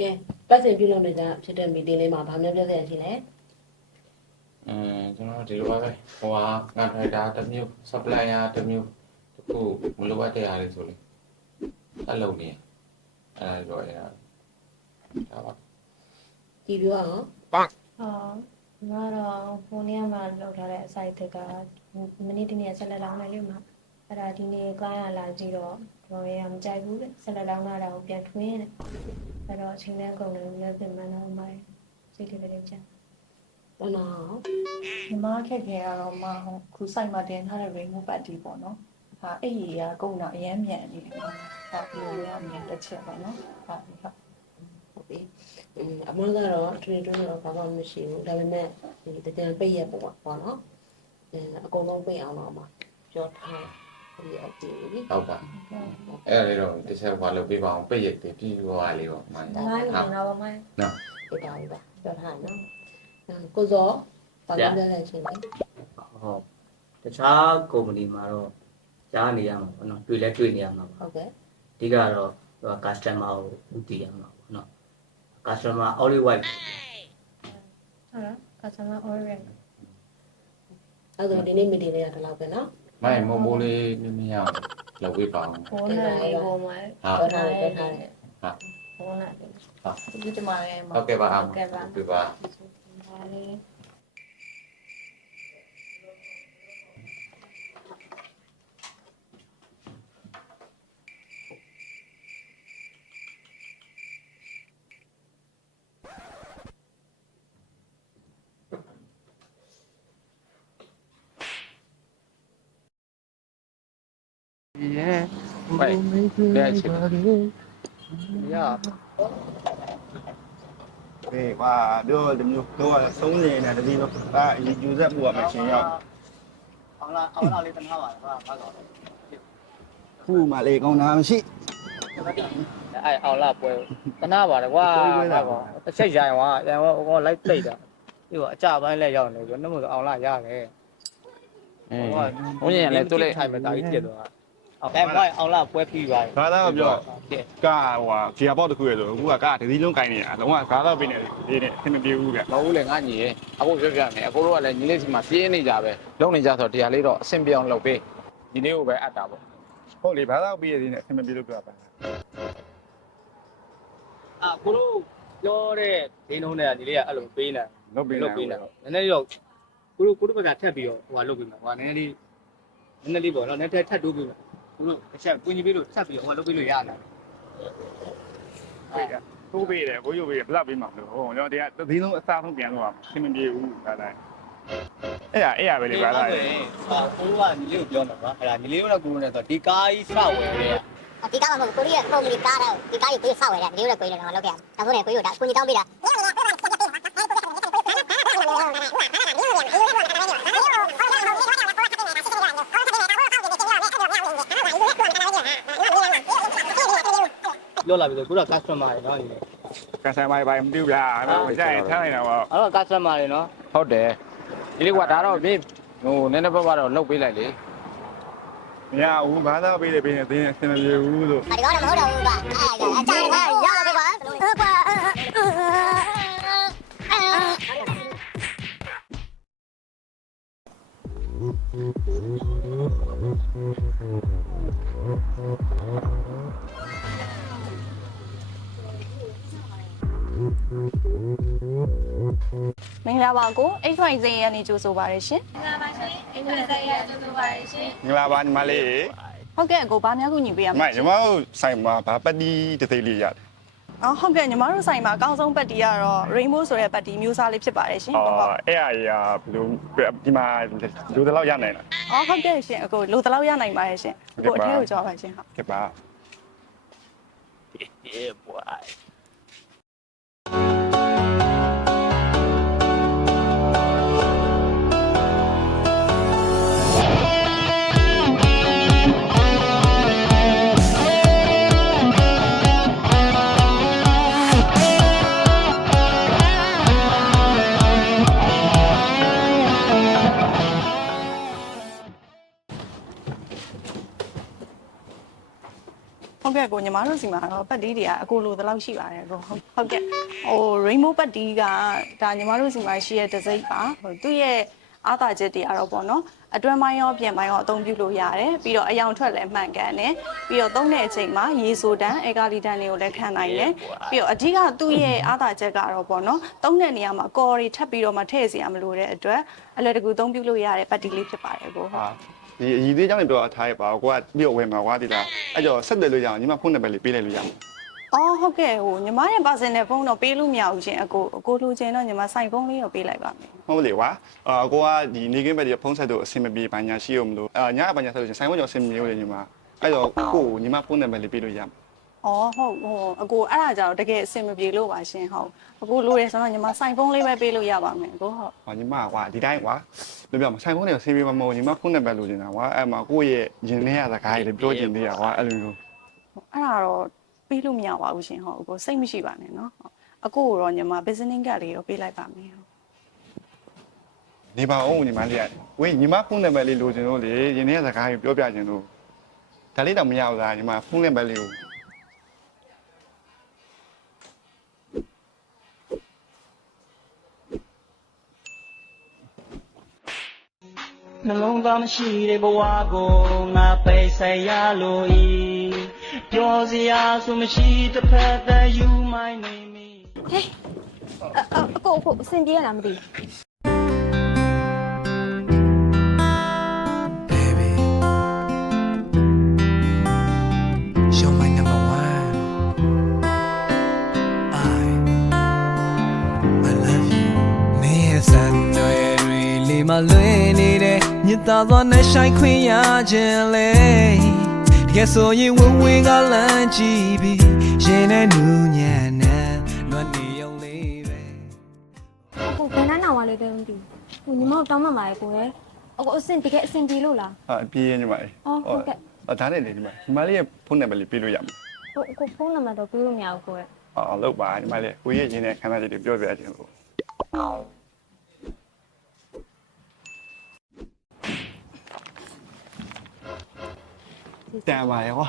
ကဲပတ်စင်ပြုလုပ်နေကြဖြစ်တဲ့မီတင်လေးမှာဗာများပြည့်စရာရှိလဲကျွန်တော်ဒီလိုပါပဲဟိုဟာငါထိုင်တာတစ်မျိုး supplier တစ်မျိုးတခုမလိုအပ်တဲ့အရာတွေဆိုလေအလုပ်နေအဲ့ဒါတော့ရဒါပါ ကြည်ပြောအောင် ငါတော့ဟိုနေ့မှလောက်ထားတဲ့အစိုက်တက်ကမနေ့တနေ့ဆက်လက်လောင်းမယ်လို့မှအဲ့ဒါဒီနေ့ကိုင်းရလာကြည့်တော့တော်ရမကြိုက်ဘူးတဲ့ဆက်လက်လောင်းတာကိုပြန်ထွင်းတဲ့အဲ့တော့အချိန်နဲ့ကုန်တယ်လည်းပြင်မှန်းတော့မှစိတ်တွေပဲကြာ ဘနာ ညီမခက်ခဲရတော့မဟုတ်ခုဆိုင်မှာတင်ထားတဲ့ remote party ပေါ့နော်။ဟာအဲ့ဒီကကုန်တော့အရမ်းမြန်နေတယ်။ဟာဒီလိုရမြန်တစ်ချက်ပေါ့နော်။ဟာဒီဟုတ် ဟုတ်ပြီအမကတော့ထွေထွေတော့ဘာမှမရှိဘူးဒါပေမဲ့ဒီတကြံပိတ်ရပေါ့နော်အကုန်လုံးပိတ်အောင်တော့မှာပြောထားဒီအကြည့်လေ ဟုတ်ပါအဲ့ဒါလေးတော့တစ်ချက်ဟွာလုပ်ပေးပါအောင်ပိတ်ရက်ပြီးပြီးသွားလေးပေါ့မှန် ဒါလိုက်မှာတော့မ နော် ပြတာပါပြောထားနော်ကိုစောဘာလို့လဲရှိလဲ ဟုတ်တခြားကုမ္ပဏီမှာတော့ကြားနေရမှာပေါ့နော်တွေ့လဲတွေ့နေရမှာပါ ဟုတ်ကဲ့ အဓိကတော့ဟို customer ကိုဦးတည်ရမှာပေါ့နော် customer only white ဟုတ်လား customer order အဲ့တော့ဒီနေ့မီတင်လေးကဒီလောက်ပဲနော် မိုင်မမိုးလေးနည်းနည်းအောင်လုပ်ပေးပါအောင် ဘုန်းနဲ့လေးပေါ်မှာ ပြောထားတယ်ပြောထားတယ် ဘုန်းနဲ့ ဒီတမရဲ့မှာ ဟုတ်ကဲ့ပါအောင်ပြပါ ဒါလေး 喂တဲ့ချစ် ရ 对哇，都怎么都松人呢？这里头啊，有在不我们先要 အောင်လားလေးတနာပါလားဘာကော 不嘛嘞，讲他们是， အဲ့အောင်လားပွဲတနာပါလေကွာဘာကောတစ်ချက်ရိုင်သွားရိုင်သွားဟိုကလိုက်တိတ်တာဒီကအကြပိုင်းလဲရောက်နေဆိုနှမို့အောင်လားရတယ်ထိုင်မတာကြီးပြက်သွားအဲ့ဘာအောင်လားပွဲပြီးသွား 他那个表，嘎哇，只要报的可以了，我嘎这里种概念啊，龙啊嘎到边呢，边呢，他们别屋个， မဟုတ်လေငါညီရေအခုပြောပြမယ်အခုတို့ကလည်းညီလေးစီမှာပြင်းနေကြပဲလုံနေကြဆိုတရားလေးတော့အဆင်ပြေအောင်လုပ်ပေးညီလေးကိုပဲအပ်တာပေါ့ 好嘞，爬到边呢，他们别都个吧。 ကိုတို့ပြောတဲ့ဒင်းလုံးနဲ့ညီလေးကအဲ့လိုပေးနေ 那边 လုပ်ပေးနေတော့နည်းနည်းတော့ကိုတို့ဘက်ကထပ်ပြီးတော့ဟိုဟာလုပ်ပေးမှာဟိုနည်းနည်းလေးပေါ့နော်နည်းနည်းထပ်တိုးပေးမှာကိုတို့အချက်ကိုညီပေးလို့ထပ်ပြီးတော့ဟိုလုပ်ပေးလို့ရတာ 对的，都别的，我有别的，不知道别忙了，哦，然后等下这里头啥都变了嘛，他们别屋嘎来。哎呀哎呀，别哩嘎来。 ကိုတို့ကညီလေးကိုပြောမှာပါအဲ့ဒါညီလေးတို့ကကိုတို့နဲ့ဆိုဒီကားကြီးစဝယ်တယ် ဒီကားမှာကိုရီးယားပုံမီကားတော့ဒီကားကြီးကိုဆောက်ဝယ်တယ်ဒီလိုလည်းကိုရီးယားတော့လောက်ခဲ့အောင်ဒါဆိုရင်ကိုရီးယားကိုကြီးတောင်းပေးတာ ပြောလာပြီဆိုကိုတို့က customer တွေနော်ညီလေး 刚才买买唔丢呀，我现在睇嚟啦喎。 အဲ့တော့ customer တွေနော် ဟုတ်တယ်ညီလေးကဒါတော့ပြေဟိုနည်းနည်းပါးပါတော့လုပ်ပေးလိုက်လေ မရဘူးဘာသာပေးတယ်ပေးနေတင်းအဆင်မပြေဘူးလို့ ဒီကားတော့မဟုတ်တော့ဘူးကွာအကြိုင်ကရောက်တော့ကွာကွာ မင်္ဂလာပါကို HYZ ရနေကြိုဆိုပါရရှင် မင်္ဂလာပါညီမလေး ဟုတ်ကဲ့ကိုဘာများကူညီပေးရမ မို လဲ င်ညီမတို့ဆိုင်မှာဘာပတ်တီးတစ်သိလေးရတယ် အော်ဟုတ်ကဲ့ညီမတို့ဆိုင်မှာအကောင်းဆုံးပတ်တီကတော့ Rainbow ဆိုတဲ့ပတ်တီမျိုးစားလေးဖြစ်ပါတယ်ရှင်ဟုတ်ဟုတ် အဲ့အရာဘယ်လိုဒီမှာလူတွေလောက်ရနိုင်လား အော်ဟုတ်ကဲ့ရှင်အကိုလိုတလောက်ရနိုင်ပါတယ်ရှင်ကိုအထဲကိုကြောက်ပါရှင်ဟုတ် ကဲပါ yeah boy ဟုတ်ကဲ့ ကဲ့ကိုညီမတို့စီမှာတော့ပတ်တီးတွေကအကိုလိုတလောက်ရှိပါတယ်ကိုဟုတ်ကဲ့ဟို rainbow ပတ်တီးကဒါညီမတို့စီမှာရှိတဲ့ဒစိမ့်ပါဟိုသူ့ရဲ့အားသာချက်တွေကတော့ပေါ့နော်အတွင်းပိုင်းရောပြင်ပိုင်းရောအသုံးပြုလို့ရတယ်ပြီးတော့အယောင်ထွက်လည်းမှန်ကန်တယ်ပြီးတော့သုံးတဲ့အချိန်မှာရေဆိုတန်းအေကာလီတန်းတွေကိုလည်းခံနိုင်တယ်ပြီးတော့အဓိကသူ့ရဲ့အားသာချက်ကတော့ပေါ့နော်သုံးတဲ့နေရာမှာကော်တွေထပ်ပြီးတော့မှထည့်စရာမလိုတဲ့အတွက်အလွယ်တကူသုံးပြုလို့ရတဲ့ပတ်တီးလေးဖြစ်ပါတယ်ကိုဟုတ် ဒီအည်သေးကြောင့်လည်းပြောထားရပါကိုကပြီးတော့ဝယ်မှာကွာဒီလားအဲ့ကြောဆက်သွယ်လို့ရအောင်ညီမဖုန်းနံပါတ်လေးပေးလိုက်လို့ရမှာ အော်ဟုတ်ကဲ့ဟိုညီမရဲ့ personal ဖုန်းတော့ပေးလို့မရဘူးရှင်အကိုလိုချင်တော့ညီမစိုင်ဖုန်းလေးတော့ပေးလိုက်ပါမယ် ဟုတ်လေကွာကိုကဒီနေကင်းဘက်ဒီဖုန်းဆက်တော့အဆင်မပြေပါညာရှိအောင်မလို့ညကပါညာဆက်လို့ရှင်ဆိုင်ဝတ်ကြောင့်အဆင်မပြေလို့ညီမအဲ့တော့ကိုညီမဖုန်းနံပါတ်လေးပေးလို့ရမှာ အော်ဟုတ်ဟိုအကိုအဲ့ဒါကြတော့တကယ်အဆင်မပြေလို့ပါရှင်ဟုတ်အကိုလိုတယ်ဆိုတော့ညီမစိုင်ဖုန်းလေးပဲပေးလို့ရပါမယ်ကိုဟုတ် ဟောညီမကွာဒီတိုင်းကွာလို့ပြောမှာဆိုင်ဖုန်းလေးကိုဆေးပေးမမဟုတ်ညီမဖုန်းနံပါတ်လိုချင်တာကွာအဲ့မှာကိုရဲ့ရင်ထဲရစကားလေးပြောချင်သေးတာကွာအဲ့လိုမျိုး အဲ့ဒါတော့ပေးလို့မရပါဘူးရှင်ဟုတ်အကိုစိတ်မရှိပါနဲ့နော်အကိုကိုတော့ညီမ business card လေးတော့ပေးလိုက်ပါမယ် နေပါအောင်ညီမလေးဝေးညီမဖုန်းနံပါတ်လေးလိုချင်လို့လေရင်ထဲရစကားကိုပြောပြချင်လို့ဒါလေးတော့မရဘူးလားညီမဖုန်းနံပါတ်လေးကို နှလုံးသားမရှိတဲ့ဘဝကိုငါပိတ်ဆက်ရလို့ဤပြောစရာဆိုမရှိတစ်ဖက်သက် you my name ဟေးအကိုအဆင်ပြေရလားမသိဘူး Baby, you're my number one. I love you. မင်းရဲ့စံတော်ရဲ့really မလွင်နေတဲ့မြတ်သားသောနဲ့ဆိုင်ခွင့်ရခြင်းလေတကယ်ဆိုရင်ဝင်ဝင်ကလမ်းကြည့်ပြီးရင်နဲ့နူးညံ့နဲ့လွတ်နေရုံလေးပဲ အခုဘယ်နှနာဝါလေးတဲ့မသိဘူးညီမတို့တောင်းမှမှာလေကိုရဲ့အခုတကယ်အဆင်ပြေလို့လား ဟာပြေးရင်ညီမလေး ဟုတ်ကဲ့ ဒါနဲ့လေညီမလေးရဲ့ဖုန်းနံပါတ်လေးပေးလို့ရမှာ ကိုဖုန်းနံပါတ်တော့ပေးလို့မရဘူးကိုရဲ့ အော်လောက်ပါညီမလေးကိုရဲ့ချင်းနဲ့ခန်းသားချက်တွေပြောပြချင်လို့တန်ပါရဲ့ကွာ